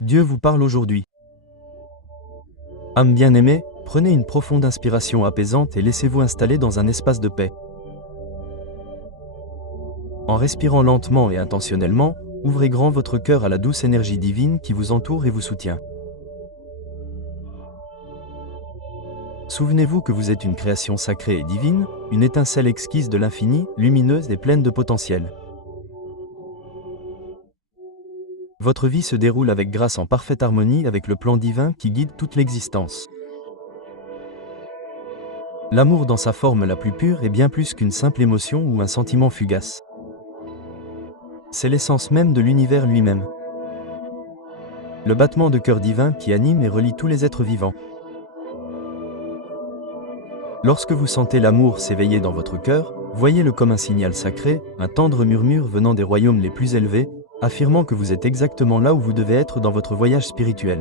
Dieu vous parle aujourd'hui. Âme bien-aimée, prenez une profonde inspiration apaisante et laissez-vous installer dans un espace de paix. En respirant lentement et intentionnellement, ouvrez grand votre cœur à la douce énergie divine qui vous entoure et vous soutient. Souvenez-vous que vous êtes une création sacrée et divine, une étincelle exquise de l'infini, lumineuse et pleine de potentiel. Votre vie se déroule avec grâce en parfaite harmonie avec le plan divin qui guide toute l'existence. L'amour dans sa forme la plus pure est bien plus qu'une simple émotion ou un sentiment fugace. C'est l'essence même de l'univers lui-même. Le battement de cœur divin qui anime et relie tous les êtres vivants. Lorsque vous sentez l'amour s'éveiller dans votre cœur, voyez-le comme un signal sacré, un tendre murmure venant des royaumes les plus élevés, affirmant que vous êtes exactement là où vous devez être dans votre voyage spirituel.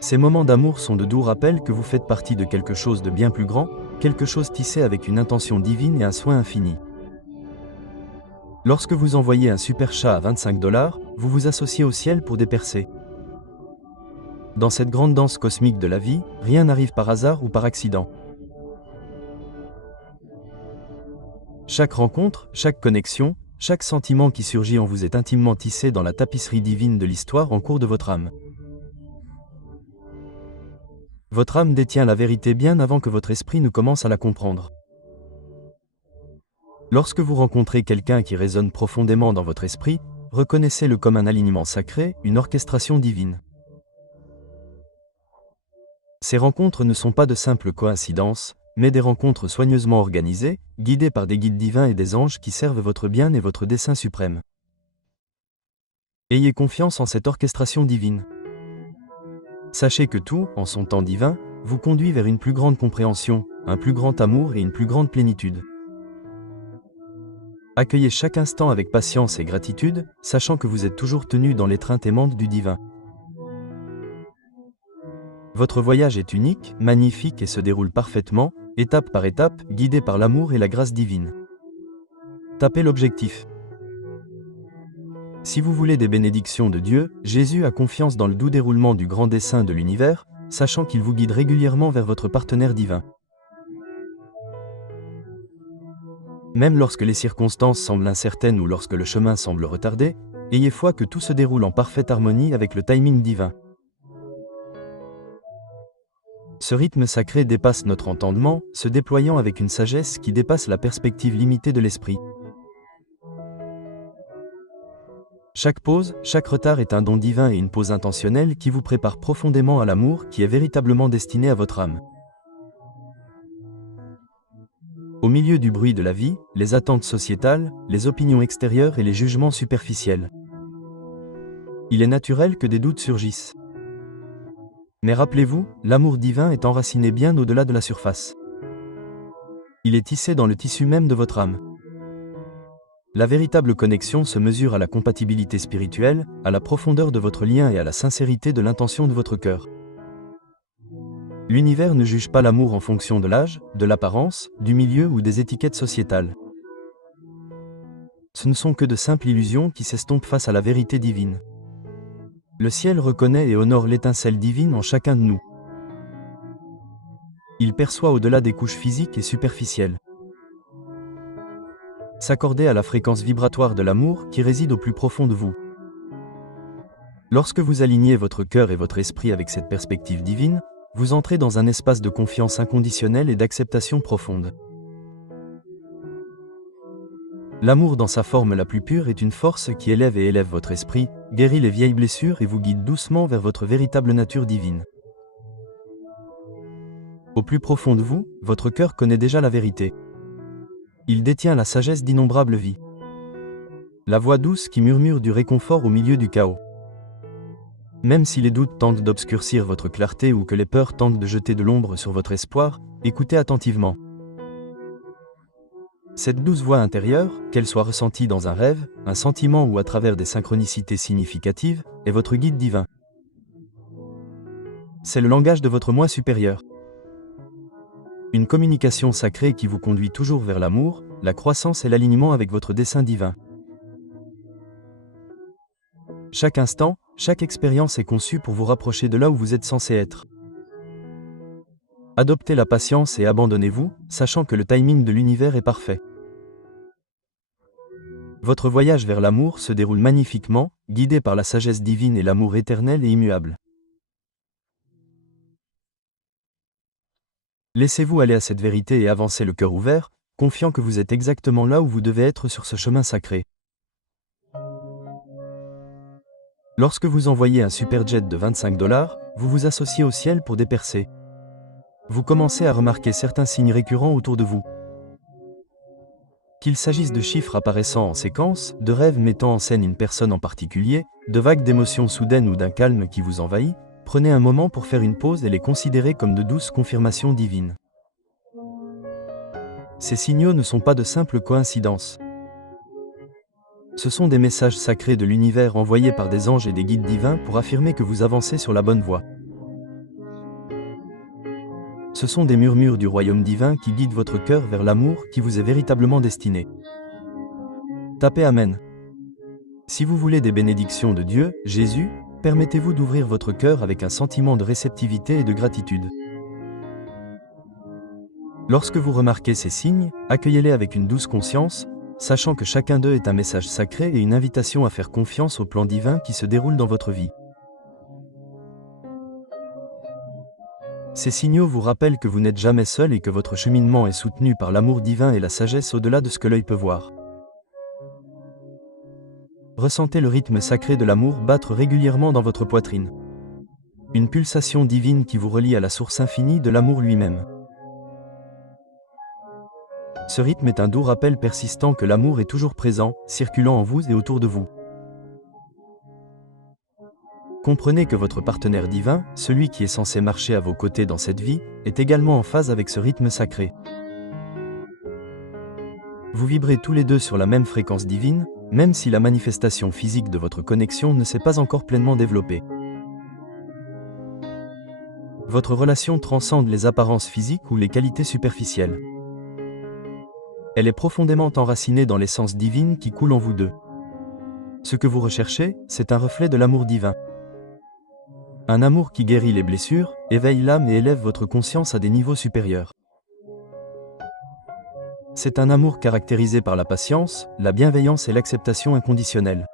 Ces moments d'amour sont de doux rappels que vous faites partie de quelque chose de bien plus grand, quelque chose tissé avec une intention divine et un soin infini. Lorsque vous envoyez un super chat à 25 $, vous vous associez au ciel pour des percées. Dans cette grande danse cosmique de la vie, rien n'arrive par hasard ou par accident. Chaque rencontre, chaque connexion, chaque sentiment qui surgit en vous est intimement tissé dans la tapisserie divine de l'histoire en cours de votre âme. Votre âme détient la vérité bien avant que votre esprit ne commence à la comprendre. Lorsque vous rencontrez quelqu'un qui résonne profondément dans votre esprit, reconnaissez-le comme un alignement sacré, une orchestration divine. Ces rencontres ne sont pas de simples coïncidences, mais des rencontres soigneusement organisées, guidées par des guides divins et des anges qui servent votre bien et votre dessein suprême. Ayez confiance en cette orchestration divine. Sachez que tout, en son temps divin, vous conduit vers une plus grande compréhension, un plus grand amour et une plus grande plénitude. Accueillez chaque instant avec patience et gratitude, sachant que vous êtes toujours tenu dans l'étreinte aimante du divin. Votre voyage est unique, magnifique et se déroule parfaitement, étape par étape, guidé par l'amour et la grâce divine. Tapez l'objectif. Si vous voulez des bénédictions de Dieu, Jésus a confiance dans le doux déroulement du grand dessein de l'univers, sachant qu'il vous guide régulièrement vers votre partenaire divin. Même lorsque les circonstances semblent incertaines ou lorsque le chemin semble retardé, ayez foi que tout se déroule en parfaite harmonie avec le timing divin. Ce rythme sacré dépasse notre entendement, se déployant avec une sagesse qui dépasse la perspective limitée de l'esprit. Chaque pause, chaque retard est un don divin et une pause intentionnelle qui vous prépare profondément à l'amour qui est véritablement destiné à votre âme. Au milieu du bruit de la vie, les attentes sociétales, les opinions extérieures et les jugements superficiels. Il est naturel que des doutes surgissent. Mais rappelez-vous, l'amour divin est enraciné bien au-delà de la surface. Il est tissé dans le tissu même de votre âme. La véritable connexion se mesure à la compatibilité spirituelle, à la profondeur de votre lien et à la sincérité de l'intention de votre cœur. L'univers ne juge pas l'amour en fonction de l'âge, de l'apparence, du milieu ou des étiquettes sociétales. Ce ne sont que de simples illusions qui s'estompent face à la vérité divine. Le ciel reconnaît et honore l'étincelle divine en chacun de nous. Il perçoit au-delà des couches physiques et superficielles. S'accorder à la fréquence vibratoire de l'amour qui réside au plus profond de vous. Lorsque vous alignez votre cœur et votre esprit avec cette perspective divine, vous entrez dans un espace de confiance inconditionnelle et d'acceptation profonde. L'amour dans sa forme la plus pure est une force qui élève et élève votre esprit, guérit les vieilles blessures et vous guide doucement vers votre véritable nature divine. Au plus profond de vous, votre cœur connaît déjà la vérité. Il détient la sagesse d'innombrables vies. La voix douce qui murmure du réconfort au milieu du chaos. Même si les doutes tentent d'obscurcir votre clarté ou que les peurs tentent de jeter de l'ombre sur votre espoir, écoutez attentivement. Cette douce voix intérieure, qu'elle soit ressentie dans un rêve, un sentiment ou à travers des synchronicités significatives, est votre guide divin. C'est le langage de votre moi supérieur. Une communication sacrée qui vous conduit toujours vers l'amour, la croissance et l'alignement avec votre dessein divin. Chaque instant, chaque expérience est conçue pour vous rapprocher de là où vous êtes censé être. Adoptez la patience et abandonnez-vous, sachant que le timing de l'univers est parfait. Votre voyage vers l'amour se déroule magnifiquement, guidé par la sagesse divine et l'amour éternel et immuable. Laissez-vous aller à cette vérité et avancez le cœur ouvert, confiant que vous êtes exactement là où vous devez être sur ce chemin sacré. Lorsque vous envoyez un superjet de 25 $, vous vous associez au ciel pour des percées. Vous commencez à remarquer certains signes récurrents autour de vous. Qu'il s'agisse de chiffres apparaissant en séquence, de rêves mettant en scène une personne en particulier, de vagues d'émotions soudaines ou d'un calme qui vous envahit, prenez un moment pour faire une pause et les considérer comme de douces confirmations divines. Ces signaux ne sont pas de simples coïncidences. Ce sont des messages sacrés de l'univers envoyés par des anges et des guides divins pour affirmer que vous avancez sur la bonne voie. Ce sont des murmures du royaume divin qui guident votre cœur vers l'amour qui vous est véritablement destiné. Tapez Amen. Si vous voulez des bénédictions de Dieu, Jésus, permettez-vous d'ouvrir votre cœur avec un sentiment de réceptivité et de gratitude. Lorsque vous remarquez ces signes, accueillez-les avec une douce conscience, sachant que chacun d'eux est un message sacré et une invitation à faire confiance au plan divin qui se déroule dans votre vie. Ces signaux vous rappellent que vous n'êtes jamais seul et que votre cheminement est soutenu par l'amour divin et la sagesse au-delà de ce que l'œil peut voir. Ressentez le rythme sacré de l'amour battre régulièrement dans votre poitrine. Une pulsation divine qui vous relie à la source infinie de l'amour lui-même. Ce rythme est un doux rappel persistant que l'amour est toujours présent, circulant en vous et autour de vous. Comprenez que votre partenaire divin, celui qui est censé marcher à vos côtés dans cette vie, est également en phase avec ce rythme sacré. Vous vibrez tous les deux sur la même fréquence divine, même si la manifestation physique de votre connexion ne s'est pas encore pleinement développée. Votre relation transcende les apparences physiques ou les qualités superficielles. Elle est profondément enracinée dans l'essence divine qui coule en vous deux. Ce que vous recherchez, c'est un reflet de l'amour divin. Un amour qui guérit les blessures, éveille l'âme et élève votre conscience à des niveaux supérieurs. C'est un amour caractérisé par la patience, la bienveillance et l'acceptation inconditionnelle.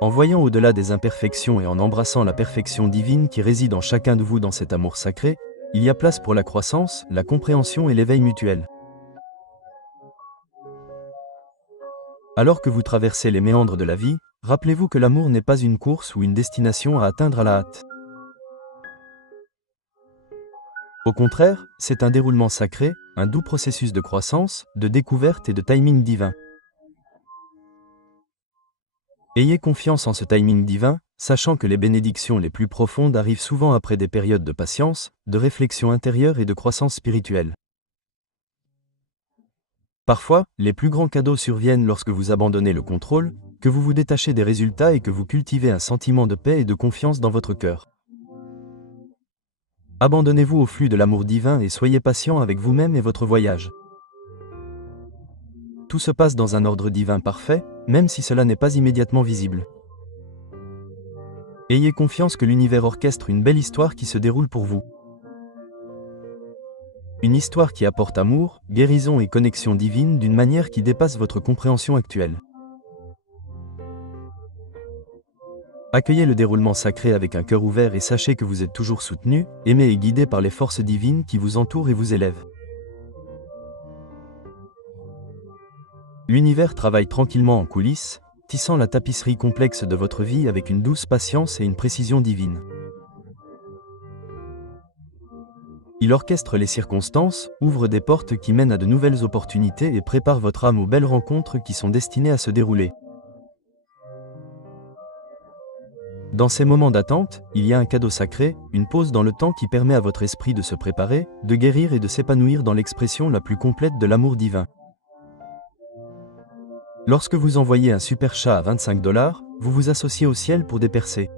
En voyant au-delà des imperfections et en embrassant la perfection divine qui réside en chacun de vous dans cet amour sacré, il y a place pour la croissance, la compréhension et l'éveil mutuel. Alors que vous traversez les méandres de la vie, rappelez-vous que l'amour n'est pas une course ou une destination à atteindre à la hâte. Au contraire, c'est un déroulement sacré, un doux processus de croissance, de découverte et de timing divin. Ayez confiance en ce timing divin, sachant que les bénédictions les plus profondes arrivent souvent après des périodes de patience, de réflexion intérieure et de croissance spirituelle. Parfois, les plus grands cadeaux surviennent lorsque vous abandonnez le contrôle, que vous vous détachez des résultats et que vous cultivez un sentiment de paix et de confiance dans votre cœur. Abandonnez-vous au flux de l'amour divin et soyez patient avec vous-même et votre voyage. Tout se passe dans un ordre divin parfait, même si cela n'est pas immédiatement visible. Ayez confiance que l'univers orchestre une belle histoire qui se déroule pour vous. Une histoire qui apporte amour, guérison et connexion divine d'une manière qui dépasse votre compréhension actuelle. Accueillez le déroulement sacré avec un cœur ouvert et sachez que vous êtes toujours soutenu, aimé et guidé par les forces divines qui vous entourent et vous élèvent. L'univers travaille tranquillement en coulisses, tissant la tapisserie complexe de votre vie avec une douce patience et une précision divine. Il orchestre les circonstances, ouvre des portes qui mènent à de nouvelles opportunités et prépare votre âme aux belles rencontres qui sont destinées à se dérouler. Dans ces moments d'attente, il y a un cadeau sacré, une pause dans le temps qui permet à votre esprit de se préparer, de guérir et de s'épanouir dans l'expression la plus complète de l'amour divin. Lorsque vous envoyez un super chat à 25 $, vous vous associez au ciel pour des percées.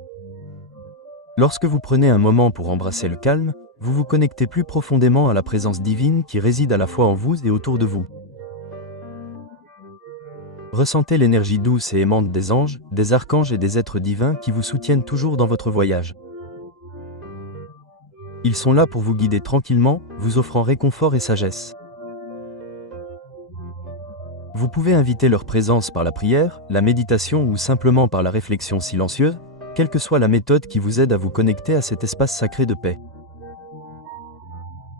Lorsque vous prenez un moment pour embrasser le calme, vous vous connectez plus profondément à la présence divine qui réside à la fois en vous et autour de vous. Ressentez l'énergie douce et aimante des anges, des archanges et des êtres divins qui vous soutiennent toujours dans votre voyage. Ils sont là pour vous guider tranquillement, vous offrant réconfort et sagesse. Vous pouvez inviter leur présence par la prière, la méditation ou simplement par la réflexion silencieuse, quelle que soit la méthode qui vous aide à vous connecter à cet espace sacré de paix.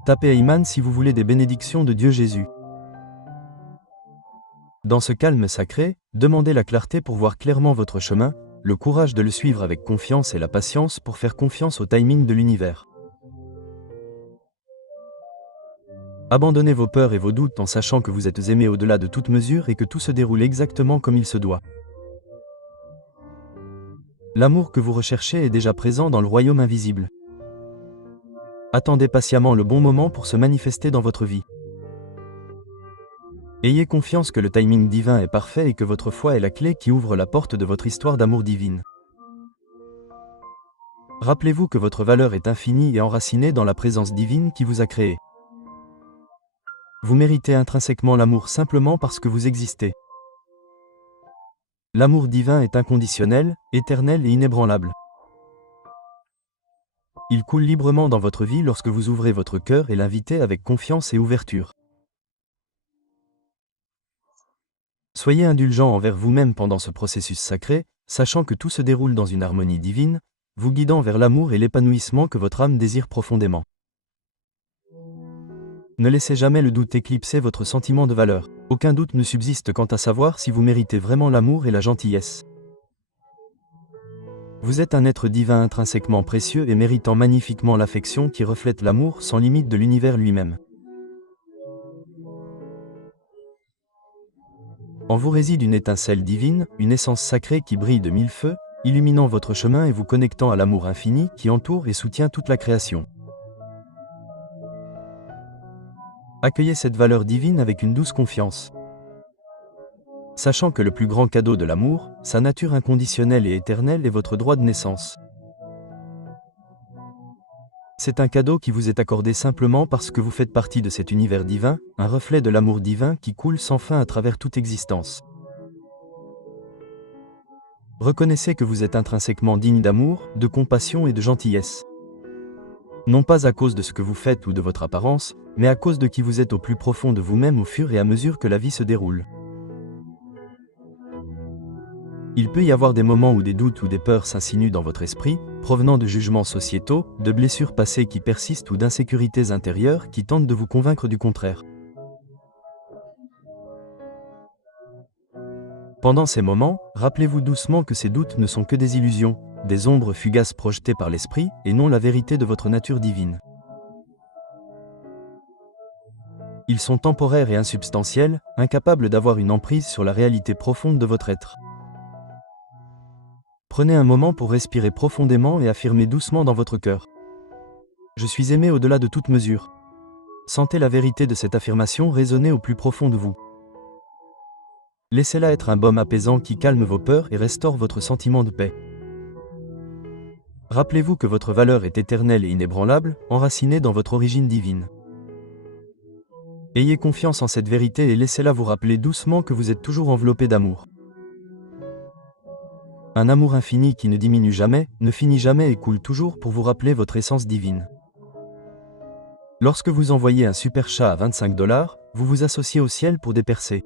Tapez Ayman si vous voulez des bénédictions de Dieu Jésus. Dans ce calme sacré, demandez la clarté pour voir clairement votre chemin, le courage de le suivre avec confiance et la patience pour faire confiance au timing de l'univers. Abandonnez vos peurs et vos doutes en sachant que vous êtes aimé au-delà de toute mesure et que tout se déroule exactement comme il se doit. L'amour que vous recherchez est déjà présent dans le royaume invisible. Attendez patiemment le bon moment pour se manifester dans votre vie. Ayez confiance que le timing divin est parfait et que votre foi est la clé qui ouvre la porte de votre histoire d'amour divine. Rappelez-vous que votre valeur est infinie et enracinée dans la présence divine qui vous a créé. Vous méritez intrinsèquement l'amour simplement parce que vous existez. L'amour divin est inconditionnel, éternel et inébranlable. Il coule librement dans votre vie lorsque vous ouvrez votre cœur et l'invitez avec confiance et ouverture. Soyez indulgent envers vous-même pendant ce processus sacré, sachant que tout se déroule dans une harmonie divine, vous guidant vers l'amour et l'épanouissement que votre âme désire profondément. Ne laissez jamais le doute éclipser votre sentiment de valeur. Aucun doute ne subsiste quant à savoir si vous méritez vraiment l'amour et la gentillesse. Vous êtes un être divin intrinsèquement précieux et méritant magnifiquement l'affection qui reflète l'amour sans limite de l'univers lui-même. En vous réside une étincelle divine, une essence sacrée qui brille de mille feux, illuminant votre chemin et vous connectant à l'amour infini qui entoure et soutient toute la création. Accueillez cette valeur divine avec une douce confiance. Sachant que le plus grand cadeau de l'amour, sa nature inconditionnelle et éternelle est votre droit de naissance. C'est un cadeau qui vous est accordé simplement parce que vous faites partie de cet univers divin, un reflet de l'amour divin qui coule sans fin à travers toute existence. Reconnaissez que vous êtes intrinsèquement digne d'amour, de compassion et de gentillesse. Non pas à cause de ce que vous faites ou de votre apparence, mais à cause de qui vous êtes au plus profond de vous-même au fur et à mesure que la vie se déroule. Il peut y avoir des moments où des doutes ou des peurs s'insinuent dans votre esprit, provenant de jugements sociétaux, de blessures passées qui persistent ou d'insécurités intérieures qui tentent de vous convaincre du contraire. Pendant ces moments, rappelez-vous doucement que ces doutes ne sont que des illusions, des ombres fugaces projetées par l'esprit, et non la vérité de votre nature divine. Ils sont temporaires et insubstantiels, incapables d'avoir une emprise sur la réalité profonde de votre être. Prenez un moment pour respirer profondément et affirmer doucement dans votre cœur. Je suis aimé au-delà de toute mesure. Sentez la vérité de cette affirmation résonner au plus profond de vous. Laissez-la être un baume apaisant qui calme vos peurs et restaure votre sentiment de paix. Rappelez-vous que votre valeur est éternelle et inébranlable, enracinée dans votre origine divine. Ayez confiance en cette vérité et laissez-la vous rappeler doucement que vous êtes toujours enveloppé d'amour. Un amour infini qui ne diminue jamais, ne finit jamais et coule toujours pour vous rappeler votre essence divine. Lorsque vous envoyez un super chat à 25 $, vous vous associez au ciel pour des percées.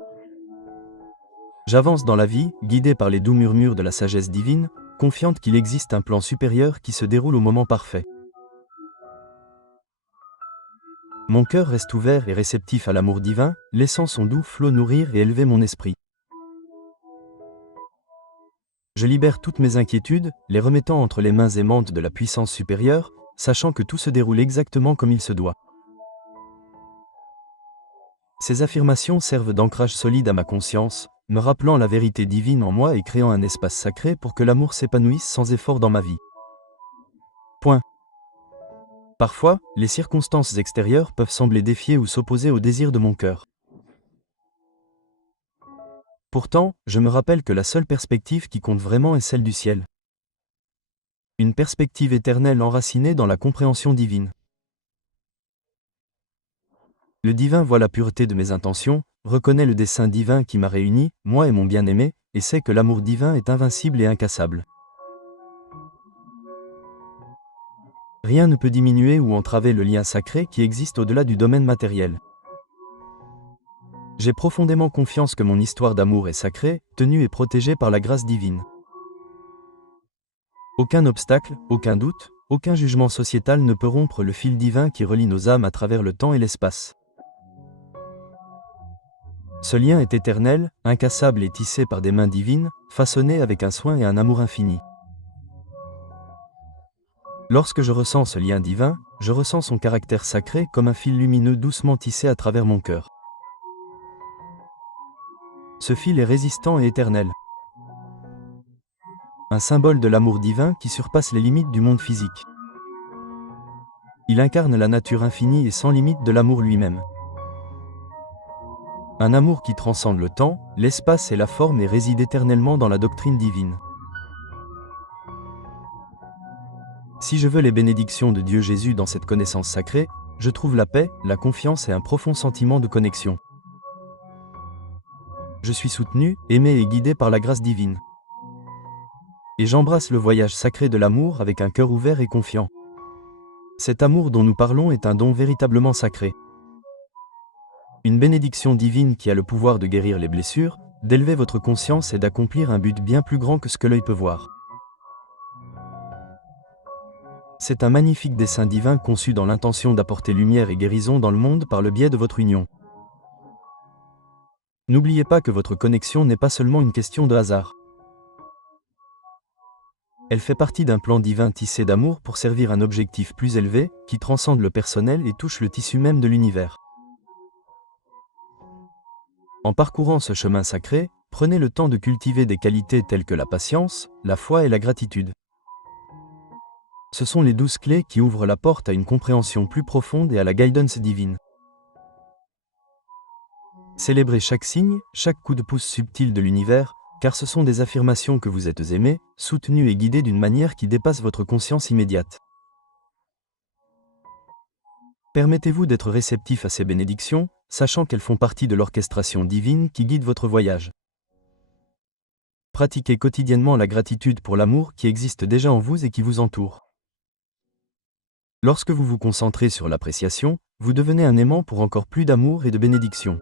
J'avance dans la vie, guidé par les doux murmures de la sagesse divine, confiante qu'il existe un plan supérieur qui se déroule au moment parfait. Mon cœur reste ouvert et réceptif à l'amour divin, laissant son doux flot nourrir et élever mon esprit. Je libère toutes mes inquiétudes, les remettant entre les mains aimantes de la puissance supérieure, sachant que tout se déroule exactement comme il se doit. Ces affirmations servent d'ancrage solide à ma conscience, me rappelant la vérité divine en moi et créant un espace sacré pour que l'amour s'épanouisse sans effort dans ma vie. Point. Parfois, les circonstances extérieures peuvent sembler défier ou s'opposer au désir de mon cœur. Pourtant, je me rappelle que la seule perspective qui compte vraiment est celle du ciel. Une perspective éternelle enracinée dans la compréhension divine. Le divin voit la pureté de mes intentions, reconnais le dessein divin qui m'a réuni, moi et mon bien-aimé, et sais que l'amour divin est invincible et incassable. Rien ne peut diminuer ou entraver le lien sacré qui existe au-delà du domaine matériel. J'ai profondément confiance que mon histoire d'amour est sacrée, tenue et protégée par la grâce divine. Aucun obstacle, aucun doute, aucun jugement sociétal ne peut rompre le fil divin qui relie nos âmes à travers le temps et l'espace. Ce lien est éternel, incassable et tissé par des mains divines, façonnées avec un soin et un amour infini. Lorsque je ressens ce lien divin, je ressens son caractère sacré comme un fil lumineux doucement tissé à travers mon cœur. Ce fil est résistant et éternel. Un symbole de l'amour divin qui surpasse les limites du monde physique. Il incarne la nature infinie et sans limite de l'amour lui-même. Un amour qui transcende le temps, l'espace et la forme et réside éternellement dans la doctrine divine. Si je veux les bénédictions de Dieu Jésus dans cette connaissance sacrée, je trouve la paix, la confiance et un profond sentiment de connexion. Je suis soutenu, aimé et guidé par la grâce divine. Et j'embrasse le voyage sacré de l'amour avec un cœur ouvert et confiant. Cet amour dont nous parlons est un don véritablement sacré. Une bénédiction divine qui a le pouvoir de guérir les blessures, d'élever votre conscience et d'accomplir un but bien plus grand que ce que l'œil peut voir. C'est un magnifique dessein divin conçu dans l'intention d'apporter lumière et guérison dans le monde par le biais de votre union. N'oubliez pas que votre connexion n'est pas seulement une question de hasard. Elle fait partie d'un plan divin tissé d'amour pour servir un objectif plus élevé, qui transcende le personnel et touche le tissu même de l'univers. En parcourant ce chemin sacré, prenez le temps de cultiver des qualités telles que la patience, la foi et la gratitude. Ce sont les 12 clés qui ouvrent la porte à une compréhension plus profonde et à la guidance divine. Célébrez chaque signe, chaque coup de pouce subtil de l'univers, car ce sont des affirmations que vous êtes aimés, soutenus et guidés d'une manière qui dépasse votre conscience immédiate. Permettez-vous d'être réceptif à ces bénédictions, sachant qu'elles font partie de l'orchestration divine qui guide votre voyage. Pratiquez quotidiennement la gratitude pour l'amour qui existe déjà en vous et qui vous entoure. Lorsque vous vous concentrez sur l'appréciation, vous devenez un aimant pour encore plus d'amour et de bénédictions.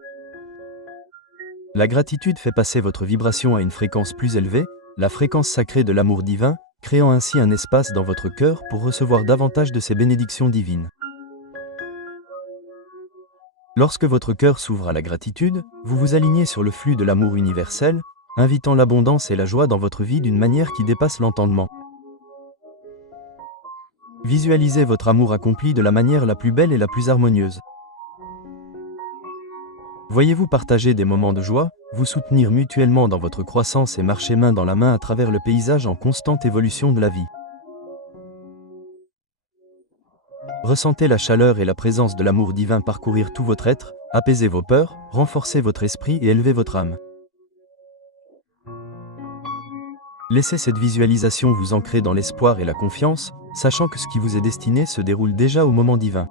La gratitude fait passer votre vibration à une fréquence plus élevée, la fréquence sacrée de l'amour divin, créant ainsi un espace dans votre cœur pour recevoir davantage de ces bénédictions divines. Lorsque votre cœur s'ouvre à la gratitude, vous vous alignez sur le flux de l'amour universel, invitant l'abondance et la joie dans votre vie d'une manière qui dépasse l'entendement. Visualisez votre amour accompli de la manière la plus belle et la plus harmonieuse. Voyez-vous partager des moments de joie, vous soutenir mutuellement dans votre croissance et marcher main dans la main à travers le paysage en constante évolution de la vie. Ressentez la chaleur et la présence de l'amour divin parcourir tout votre être, apaiser vos peurs, renforcer votre esprit et élever votre âme. Laissez cette visualisation vous ancrer dans l'espoir et la confiance, sachant que ce qui vous est destiné se déroule déjà au moment divin.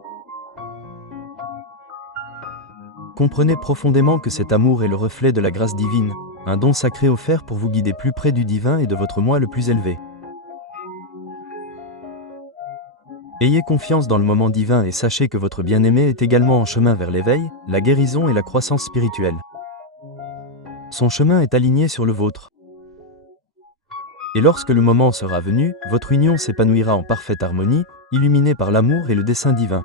Comprenez profondément que cet amour est le reflet de la grâce divine, un don sacré offert pour vous guider plus près du divin et de votre moi le plus élevé. Ayez confiance dans le moment divin et sachez que votre bien-aimé est également en chemin vers l'éveil, la guérison et la croissance spirituelle. Son chemin est aligné sur le vôtre. Et lorsque le moment sera venu, votre union s'épanouira en parfaite harmonie, illuminée par l'amour et le dessein divin.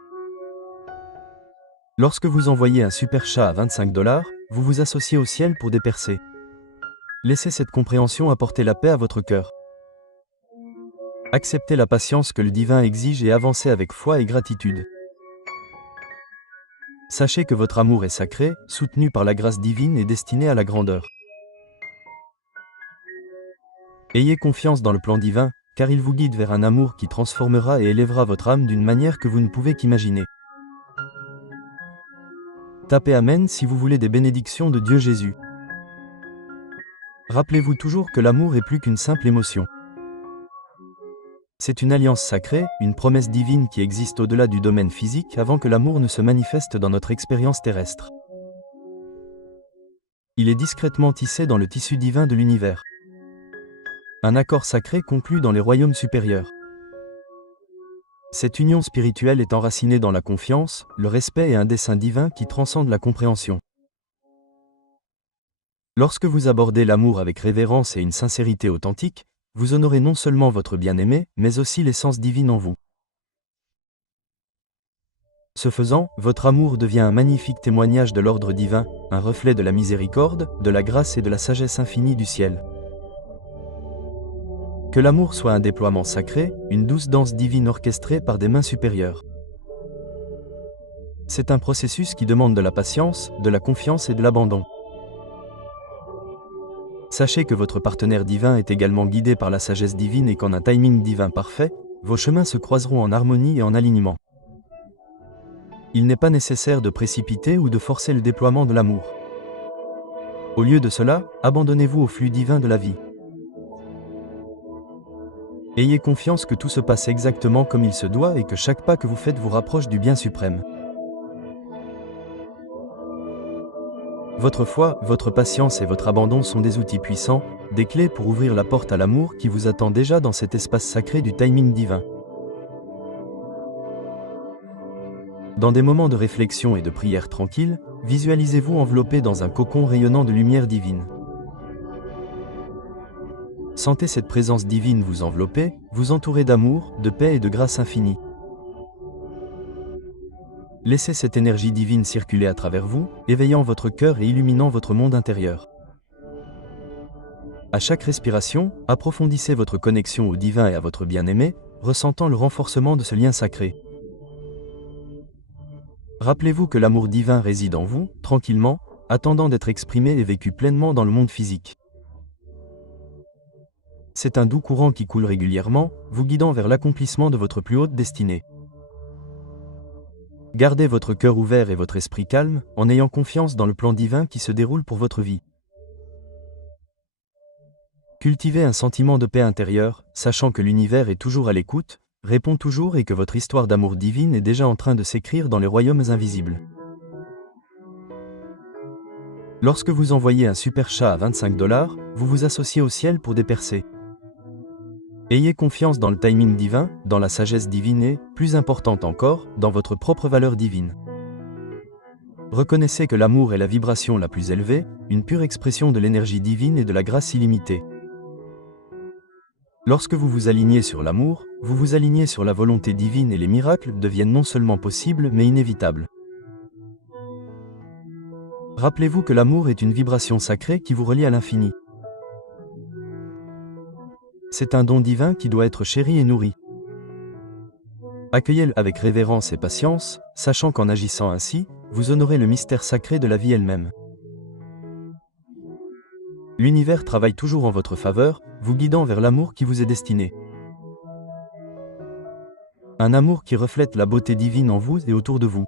Lorsque vous envoyez un super chat à 25 $, vous vous associez au ciel pour des percées. Laissez cette compréhension apporter la paix à votre cœur. Acceptez la patience que le divin exige et avancez avec foi et gratitude. Sachez que votre amour est sacré, soutenu par la grâce divine et destiné à la grandeur. Ayez confiance dans le plan divin, car il vous guide vers un amour qui transformera et élèvera votre âme d'une manière que vous ne pouvez qu'imaginer. Tapez Amen si vous voulez des bénédictions de Dieu Jésus. Rappelez-vous toujours que l'amour est plus qu'une simple émotion. C'est une alliance sacrée, une promesse divine qui existe au-delà du domaine physique avant que l'amour ne se manifeste dans notre expérience terrestre. Il est discrètement tissé dans le tissu divin de l'univers. Un accord sacré conclu dans les royaumes supérieurs. Cette union spirituelle est enracinée dans la confiance, le respect et un dessein divin qui transcende la compréhension. Lorsque vous abordez l'amour avec révérence et une sincérité authentique, vous honorez non seulement votre bien-aimé, mais aussi l'essence divine en vous. Ce faisant, votre amour devient un magnifique témoignage de l'ordre divin, un reflet de la miséricorde, de la grâce et de la sagesse infinie du ciel. Que l'amour soit un déploiement sacré, une douce danse divine orchestrée par des mains supérieures. C'est un processus qui demande de la patience, de la confiance et de l'abandon. Sachez que votre partenaire divin est également guidé par la sagesse divine et qu'en un timing divin parfait, vos chemins se croiseront en harmonie et en alignement. Il n'est pas nécessaire de précipiter ou de forcer le déploiement de l'amour. Au lieu de cela, abandonnez-vous au flux divin de la vie. Ayez confiance que tout se passe exactement comme il se doit et que chaque pas que vous faites vous rapproche du bien suprême. Votre foi, votre patience et votre abandon sont des outils puissants, des clés pour ouvrir la porte à l'amour qui vous attend déjà dans cet espace sacré du timing divin. Dans des moments de réflexion et de prière tranquille, visualisez-vous enveloppé dans un cocon rayonnant de lumière divine. Sentez cette présence divine vous envelopper, vous entourer d'amour, de paix et de grâce infinie. Laissez cette énergie divine circuler à travers vous, éveillant votre cœur et illuminant votre monde intérieur. À chaque respiration, approfondissez votre connexion au divin et à votre bien-aimé, ressentant le renforcement de ce lien sacré. Rappelez-vous que l'amour divin réside en vous, tranquillement, attendant d'être exprimé et vécu pleinement dans le monde physique. C'est un doux courant qui coule régulièrement, vous guidant vers l'accomplissement de votre plus haute destinée. Gardez votre cœur ouvert et votre esprit calme, en ayant confiance dans le plan divin qui se déroule pour votre vie. Cultivez un sentiment de paix intérieure, sachant que l'univers est toujours à l'écoute, répond toujours et que votre histoire d'amour divine est déjà en train de s'écrire dans les royaumes invisibles. Lorsque vous envoyez un super chat à 25 $, vous vous associez au ciel pour des percées. Ayez confiance dans le timing divin, dans la sagesse divine et, plus importante encore, dans votre propre valeur divine. Reconnaissez que l'amour est la vibration la plus élevée, une pure expression de l'énergie divine et de la grâce illimitée. Lorsque vous vous alignez sur l'amour, vous vous alignez sur la volonté divine et les miracles deviennent non seulement possibles mais inévitables. Rappelez-vous que l'amour est une vibration sacrée qui vous relie à l'infini. C'est un don divin qui doit être chéri et nourri. Accueillez-le avec révérence et patience, sachant qu'en agissant ainsi, vous honorez le mystère sacré de la vie elle-même. L'univers travaille toujours en votre faveur, vous guidant vers l'amour qui vous est destiné. Un amour qui reflète la beauté divine en vous et autour de vous.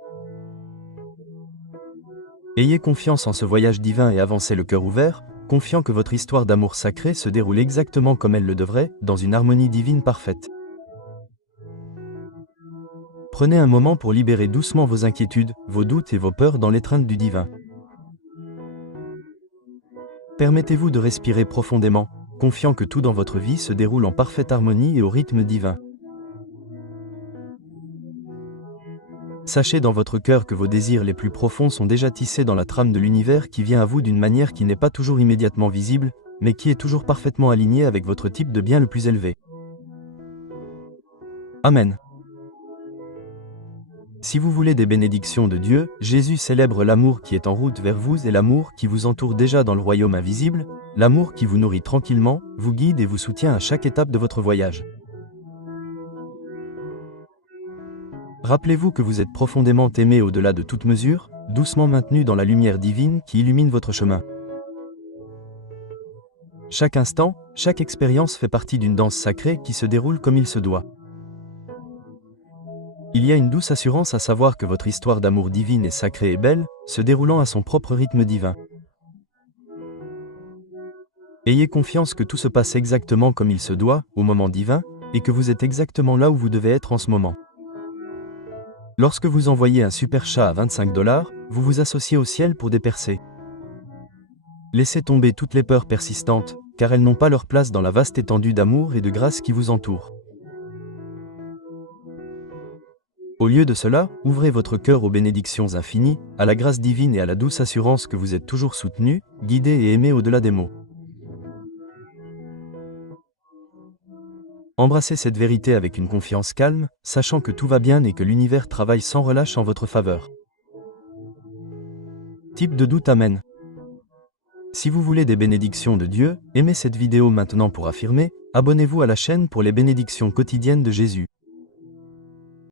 Ayez confiance en ce voyage divin et avancez le cœur ouvert, confiant que votre histoire d'amour sacré se déroule exactement comme elle le devrait, dans une harmonie divine parfaite. Prenez un moment pour libérer doucement vos inquiétudes, vos doutes et vos peurs dans l'étreinte du divin. Permettez-vous de respirer profondément, confiant que tout dans votre vie se déroule en parfaite harmonie et au rythme divin. Sachez dans votre cœur que vos désirs les plus profonds sont déjà tissés dans la trame de l'univers qui vient à vous d'une manière qui n'est pas toujours immédiatement visible, mais qui est toujours parfaitement alignée avec votre type de bien le plus élevé. Amen. Si vous voulez des bénédictions de Dieu, Jésus célèbre l'amour qui est en route vers vous et l'amour qui vous entoure déjà dans le royaume invisible, l'amour qui vous nourrit tranquillement, vous guide et vous soutient à chaque étape de votre voyage. Rappelez-vous que vous êtes profondément aimé au-delà de toute mesure, doucement maintenu dans la lumière divine qui illumine votre chemin. Chaque instant, chaque expérience fait partie d'une danse sacrée qui se déroule comme il se doit. Il y a une douce assurance à savoir que votre histoire d'amour divine est sacrée et belle, se déroulant à son propre rythme divin. Ayez confiance que tout se passe exactement comme il se doit, au moment divin, et que vous êtes exactement là où vous devez être en ce moment. Lorsque vous envoyez un super chat à 25 $, vous vous associez au ciel pour des percées. Laissez tomber toutes les peurs persistantes, car elles n'ont pas leur place dans la vaste étendue d'amour et de grâce qui vous entoure. Au lieu de cela, ouvrez votre cœur aux bénédictions infinies, à la grâce divine et à la douce assurance que vous êtes toujours soutenu, guidé et aimé au-delà des mots. Embrassez cette vérité avec une confiance calme, sachant que tout va bien et que l'univers travaille sans relâche en votre faveur. Type de doute. Amen. Si vous voulez des bénédictions de Dieu, aimez cette vidéo maintenant pour affirmer, abonnez-vous à la chaîne pour les bénédictions quotidiennes de Jésus.